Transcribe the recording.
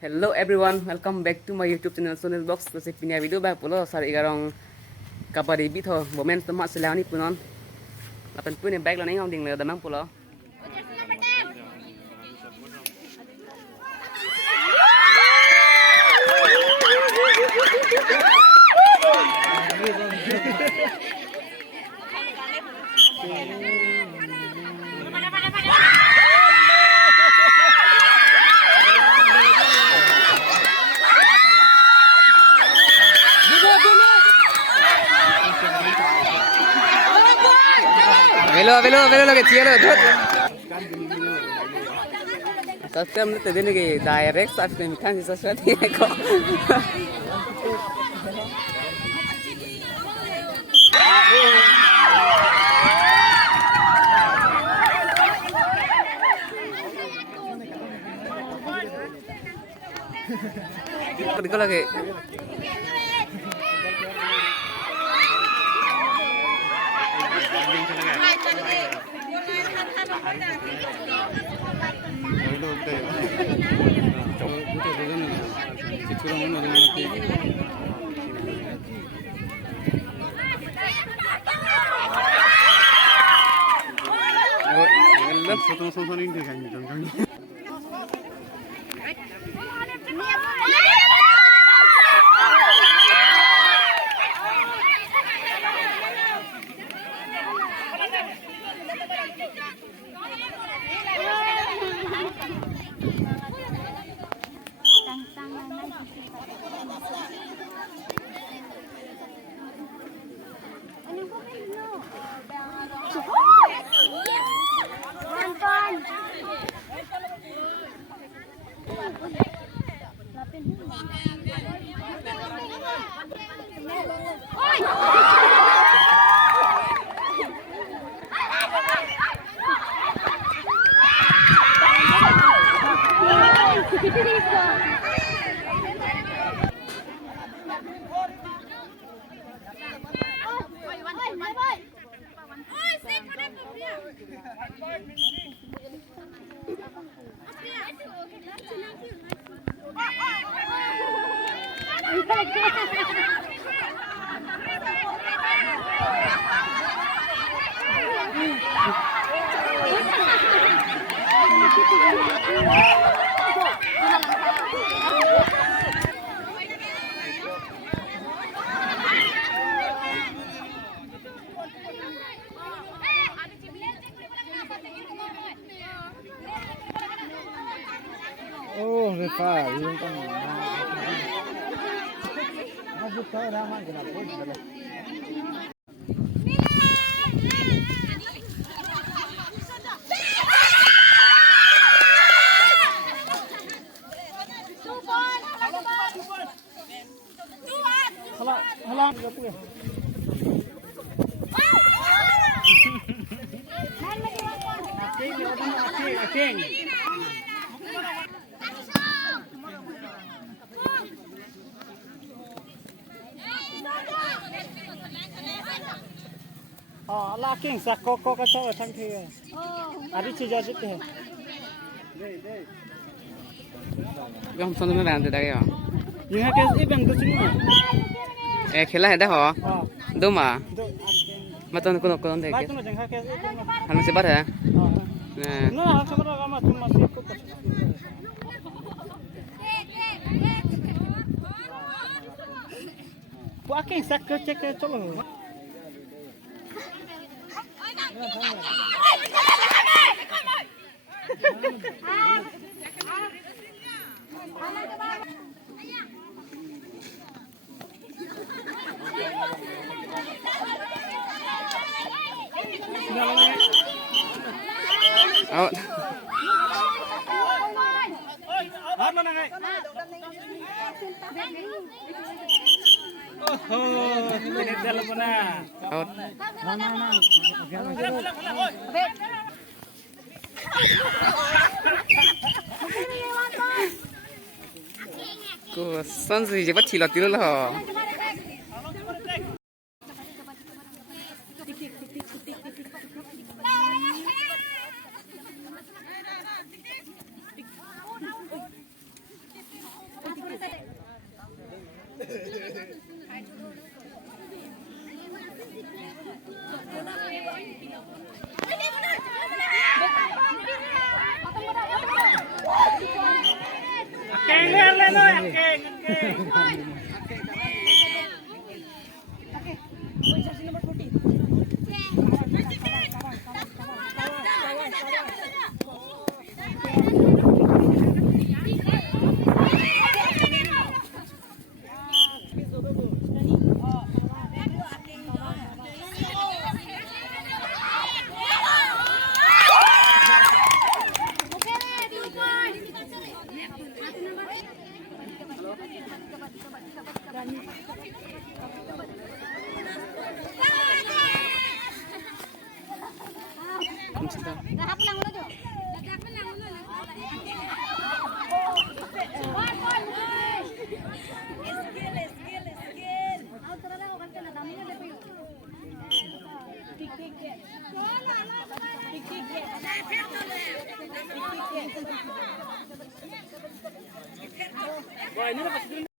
Hello everyone, welcome back to my YouTube channel Sonel Box. Kasi punya video bah pulo sar igarong kabari bito moment temat selaw ni punon. Lapan pun yang baik lah ni ding le damang pulo. Velo que tiene lo subscribe नहीं तो देने के direct subscribe kan sih subscribe नहीं को देखो लगे Oh, Refa, yung kan. Masuk tahu ramai kenapa? Halang apa ya? Acing. Laking sak koko kacau thang thi. Adi chi ja jit hai. Gam son में band दे गया Yang ke ibang tu sini. ए खेला है देखो दो मां मत तो को दे Mai के tu jang ke ibang. हम से बात है No, sama sama tu masih ko. Bu aking sak ke cek cholo. out Hat mana ngai? Oh, ini dalam mana? out cô son gì chứ bắt chỉ là tiếng là Wah, ini apa sih?